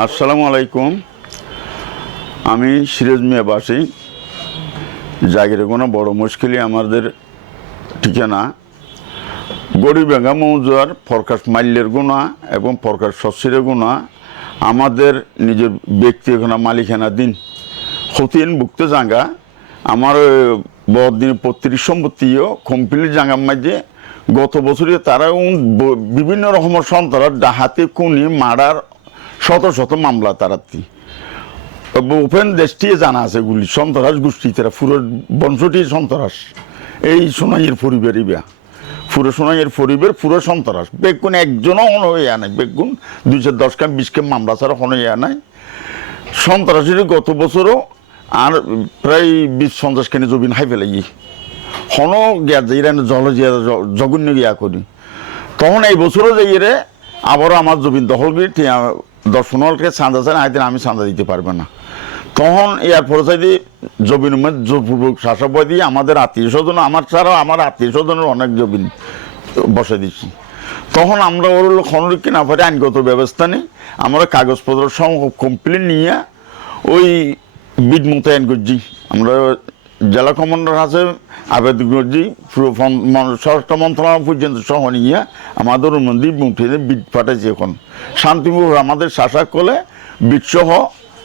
আসসালামু আলাইকুম। আমি সিরাজ মিয়াবাসী। জাগিরে কোনো বড় মুশকিলই আমাদের ঠিকানা গড়িবাঙ্গা মৌজার ফরকাশ মাল্যের গুণা এবং ফরকাশ শস্যের গুণা আমাদের নিজের ব্যক্তিগত মালিকানা দিন হতিন ভুক্ত জাঙ্গা আমার বদিন পত্রিক সম্পত্তিও কমপ্লিট জাঙ্গার মাঝে গত বছরে তারা বিভিন্ন রকমের সন্ত্রাস ডাহাতি খুনি মার্ডার শত শত মামলা তারাতি ওপেন দেশটি জানা আছে গুলি সন্ত্রাস গোষ্ঠী তারা পুরো বংশটি সন্ত্রাস এই সোনাইয়ের পরিবার ইবা পুরো সোনাইয়ের পরিবার পুরো সন্ত্রাস বেগুন একজনও হন হইয়া নাই বেগুন 210 কাম 20 কাম মামলা ছাড়া হন হইয়া নাই সন্ত্রাসের গত বছরও আর প্রায় 20-50 খানি জমিন হাই ফেলাই হন গিয়া যাইরা জল জঘন্য গিয়া করি তখন এই বছরও যাইরে আবারও আমার জমিন দখল করি 10-15 চাঁদা চান আইদিন আমি চাঁদা দিতে পারবে না তখন এর পরে জমিন জোরপূর্বক শাসক দিয়ে আমাদের আত্মীয় স্বজন আমার ছাড়াও আমার আত্মীয় স্বজনের অনেক জমিন বসে দিচ্ছি তখন আমরা ওর খনরিক না পারে আইনগত ব্যবস্থা নেই আমরা কাগজপত্র সব কমপ্লেন নিয়ে ওই বিড মোতায়েন করছি আমরা জেলা কমান্ডার আছে আবেদন করছি স্বরাষ্ট্র মন্ত্রণালয় পর্যন্ত সহ নিয়ে আমাদের মন্দির মুঠে বিড পাঠাইছি এখন শান্তিপুর আমাদের শাসক করলে বিদসহ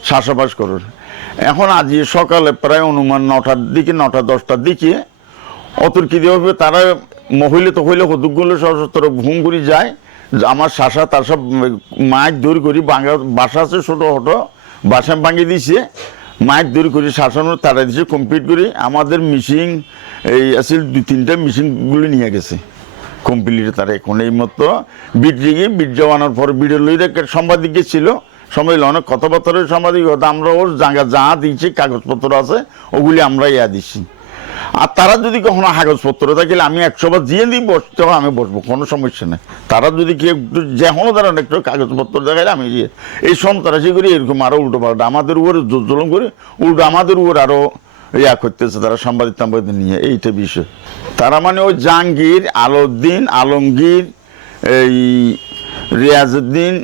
চাষাবাস করুন এখন আজ সকালে প্রায় অনুমান 9টার দিকে 9টা-10টার দিকে অতর্কিতভাবে তারা মহিলা তো হইলে কতকগুলো সশস্ত্র ভুম করে যায় আমার শাসা তার সব মাছ দূর করি বাসা আছে ছোটো ছোটো বাসা ভাঙিয়ে দিছে মাছ দূর করি শাসন তারা দিছে কমপ্লিট করি আমাদের মিশিং এই আসলে 2-3টা মিশিংগুলি নিয়ে গেছে কমপ্লিট তারা এখন এই মতো বিট গিয়ে বিট যাওয়ানোর পর বিডের লই সাংবাদিক ছিল সময় অনেক কথাবার্তার সাংবাদিক আমরা ওর জায়গা যা দিচ্ছি কাগজপত্র আছে ওগুলি আমরা দিচ্ছি আর তারা যদি কখনো কাগজপত্র থাকলে আমি 100 বার দিয়ে দিই বসতে আমি বসবো কোনো সমস্যা নেই তারা যদি কি একটু যে কোনো ধরনের একটু কাগজপত্র দেখালে আমি এই সন্ত্রাসী করি এরকম আরও উল্টো পাল্টা আমাদের উপরে জোর করে উল্টো আমাদের উপর আরও করতেছে তারা সাংবাদিক নিয়ে এইটা বিষয় তারা মানে ওই জাহাঙ্গীর আলাউদ্দিন আলমগীর এই রিয়াজউদ্দিন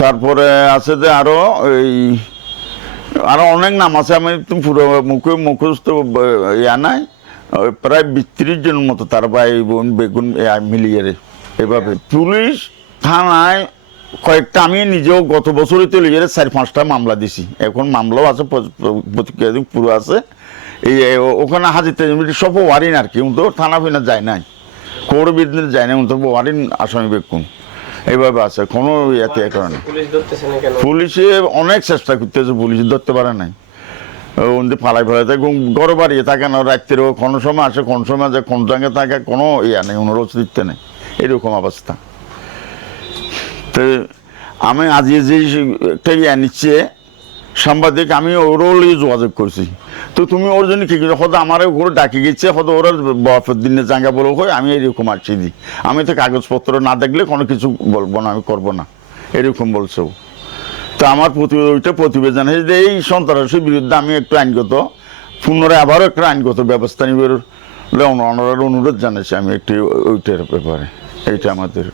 তারপরে আছে যে আরও অনেক নাম আছে আমি পুরো মুখস্থ নাই প্রায় 32 জনের মতো তার ভাই বোন বেগুন মিলিয়ে এভাবে পুলিশ থানায় কয়েকটা আমি নিজেও গত বছরই তো লিয়ে 4-5টা মামলা দিছি এখন মামলাও আছে প্রতিক্রিয়া পুরো আছে এই ওখানে হাজিতে সব ওয়ারিন আর কি তো থানা ফিনা যায় নাই কোর্ট বিজনেস যায় না তো ওয়ারিন আসামি বেগুন এইভাবে আছে কোনো ইয়াতে কারণে পুলিশে অনেক চেষ্টা করতেছে পুলিশ ধরতে পারে নাই ফালাই ফেলাতে ঘর বাড়িয়ে থাকে না রাত্রেও কোনো সময় আসে কোন সময় যে কোন জায়গায় থাকে কোনো ইয়া নেই কোনো অস্তিত্ব নেই এরকম অবস্থা তো আমি আজ যে একটা ইয়া নিচ্ছে সাংবাদিক আমি ওরও যোগাযোগ করছি তো তুমি ওর জন্য কি হয়তো আমার ঘরে ডাকি গেছে হয়তো ওরা বরফের দিনে জায়গা বলো হয় আমি এরকম আসছি দিই আমি তো কাগজপত্র না দেখলে কোনো কিছু বলবো না আমি করবো না এরকম বলছো তো আমার ওইটা প্রতিবেদন হয়েছে এই সন্ত্রাসের বিরুদ্ধে আমি একটু আইনগত পুনরায় আবারও একটা আইনগত ব্যবস্থা নিবার অনুরোধ জানাচ্ছি আমি একটু ওইটার ব্যাপারে এইটা আমাদের